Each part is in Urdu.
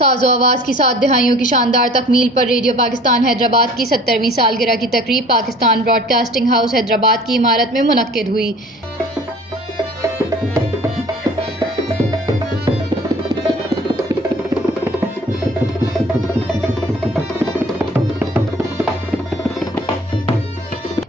ساز و آواز کی 7 دہائیوں کی شاندار تکمیل پر ریڈیو پاکستان حیدرآباد کی 70ویں سالگرہ کی تقریب Pakistan broadcasting house Hyderabad کی عمارت میں منعقد ہوئی۔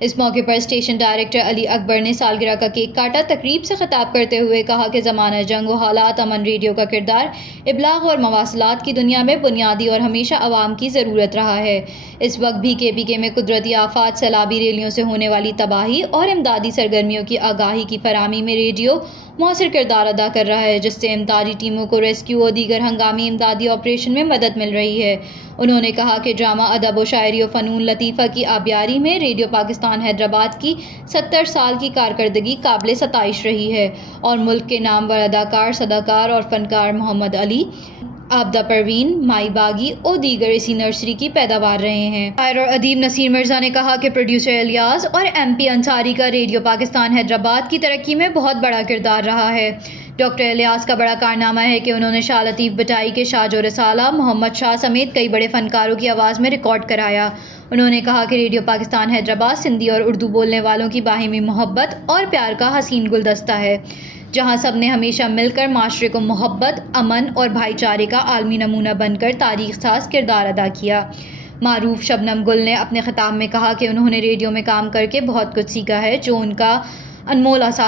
اس موقع پر اسٹیشن ڈائریکٹر علی اکبر نے سالگرہ کا کیک کاٹا۔ تقریب سے خطاب کرتے ہوئے کہا کہ زمانہ جنگ و حالات امن ریڈیو کا کردار ابلاغ اور مواصلات کی دنیا میں بنیادی اور ہمیشہ عوام کی ضرورت رہا ہے۔ اس وقت بھی KPK میں قدرتی آفات، سیلابی ریلیوں سے ہونے والی تباہی اور امدادی سرگرمیوں کی آگاہی کی فراہمی میں ریڈیو مؤثر کردار ادا کر رہا ہے، جس سے امدادی ٹیموں کو ریسکیو اور دیگر ہنگامی امدادی آپریشن میں مدد مل رہی ہے۔ انہوں نے کہا کہ ڈرامہ، ادب و شاعری و فنون لطیفہ کی آبیاری میں ریڈیو پاکستان حیدرآباد کی 70 سال کی کارکردگی قابل ستائش رہی ہے اور ملک کے نامور اداکار، صداکار اور فنکار محمد علی، عابدہ پروین، مائی باغی اور دیگر اسی نرسری کی پیداوار رہے ہیں۔ شاعر اور ادیب نصیر مرزا نے کہا کہ پروڈیوسر الیاس اور MP انصاری کا ریڈیو پاکستان حیدرآباد کی ترقی میں بہت بڑا کردار رہا ہے۔ ڈاکٹر الیاس کا بڑا کارنامہ ہے کہ انہوں نے شاہ لطیف بٹائی کے شاج و رسالہ، محمد شاہ سمیت کئی بڑے فنکاروں کی آواز میں ریکارڈ کرایا۔ انہوں نے کہا کہ ریڈیو پاکستان حیدرآباد سندھی اور اردو بولنے والوں کی باہمی محبت اور پیار کا حسین گلدستہ ہے، جہاں سب نے ہمیشہ مل کر معاشرے کو محبت، امن اور بھائی چارے کا عالمی نمونہ بن کر تاریخ ساز کردار ادا کیا۔ معروف شبنم گل نے اپنے خطاب میں کہا کہ انہوں نے ریڈیو میں کام کر کے بہت کچھ سیکھا ہے، جو ان کا انمول اثاثہ